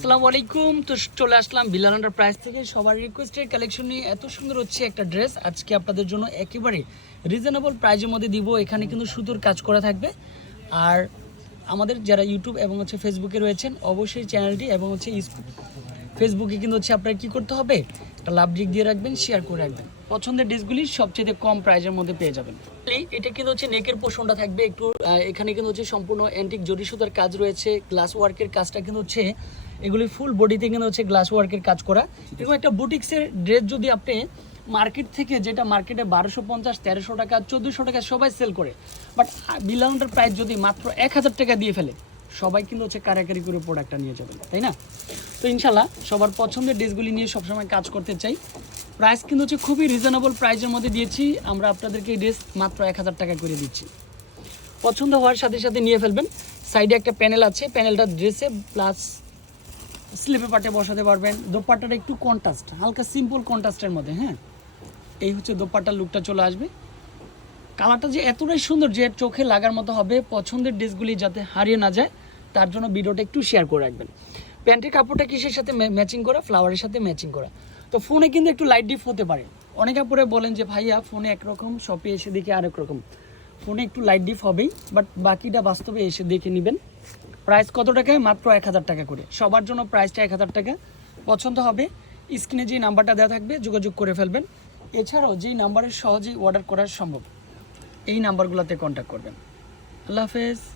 আসসালামু আলাইকুম। তো চলে আসলাম বিলাল প্রাইস থেকে। সবার রিকোয়েস্টের কালেকশন নিয়ে এত সুন্দর হচ্ছে একটা ড্রেস আজকে আপনাদের জন্য একেবারে রিজনেবল প্রাইজের মধ্যে দিব। এখানে কিন্তু সুতোর কাজ করা থাকবে। আর আমাদের যারা ইউটিউব এবং হচ্ছে ফেসবুকে রয়েছেন, অবশ্যই চ্যানেলটি এবং হচ্ছে ফেসবুকে কিন্তু হচ্ছে আপনার কি করতে হবে? একটা লাভ ডিক দিয়ে রাখবেন শেয়ার করে রাখবেন। পছন্দের ড্রেসগুলি সবচেয়ে কম প্রাইজের মধ্যে পেয়ে যাবেন। এটা কিন্তু হচ্ছে নেকের পোষণটা থাকবে। একটু এখানে কিন্তু হচ্ছে সম্পূর্ণ অ্যান্টিক জরি সুতার কাজ রয়েছে। গ্লাস ওয়ার্কের কাজটা কিন্তু হচ্ছে এগুলি ফুল বডিতে কিন্তু হচ্ছে গ্লাস ওয়ার্কের কাজ করা। এবং একটা বুটিক্সের ড্রেস যদি আপনি মার্কেট থেকে যেটা মার্কেটে বারোশো পঞ্চাশ, তেরোশো টাকা, চোদ্দোশো টাকা সবাই সেল করে। বাট বিলাউন্ডার প্রাইস যদি মাত্র এক হাজার টাকা দিয়ে ফেলে, সবাই কিন্তু হচ্ছে কারাকারি করে প্রোডাক্টটা নিয়ে যাবেন তাই না? তো ইনশাল্লাহ সবার পছন্দের ড্রেসগুলি নিয়ে সবসময় কাজ করতে চাই। প্রাইস কিন্তু হচ্ছে খুবই রিজনেবল প্রাইসের মধ্যে দিয়েছি। আমরা আপনাদেরকে এই ড্রেস মাত্র এক হাজার টাকা করে দিচ্ছি। পছন্দ হওয়ার সাথে সাথে নিয়ে ফেলবেন। সাইডে একটা প্যানেল আছে। প্যানেলটা ড্রেসে প্লাস স্লিপে পাটে বসাতে পারবেন। দোপাট্টাটা একটু কন্ট্রাস্ট হালকা সিম্পল কন্ট্রাস্টের মধ্যে হ্যাঁ? এই হচ্ছে দোপাট্টার লুকটা চলে আসবে। কালারটা যে এতটাই সুন্দর যে চোখে লাগার মতো হবে, পছন্দের ড্রেসগুলি যাতে হারিয়ে না যায়, তার জন্য ভিডিওটা একটু শেয়ার করে রাখবেন। প্যান্টের কাপড়টা কিসের সাথে ম্যাচিং করা? ফ্লাওয়ারের সাথে ম্যাচিং করা। তো ফোনে কিন্তু একটু লাইট ডিপ হতে পারে। অনেক কাপড়ে বলেন যে, ভাইয়া ফোনে একরকম শপে এসে দেখে আরেক রকম। ফোনে একটু লাইট ডিপ হবেই বাট বাকিটা বাস্তবে এসে দেখে নেবেন। প্রাইস কত টাকায় মাত্র এক হাজার টাকা করে। সবার জন্য প্রাইসটা এক হাজার টাকা। পছন্দ হবে, স্ক্রিনে যে নাম্বারটা দেওয়া থাকবে, যোগাযোগ করে ফেলবেন। এছাড়াও যেই নাম্বারে সহজেই অর্ডার করা সম্ভব, এই নাম্বারগুলোতে কন্ট্যাক্ট করবেন। আল্লাহ হাফেজ।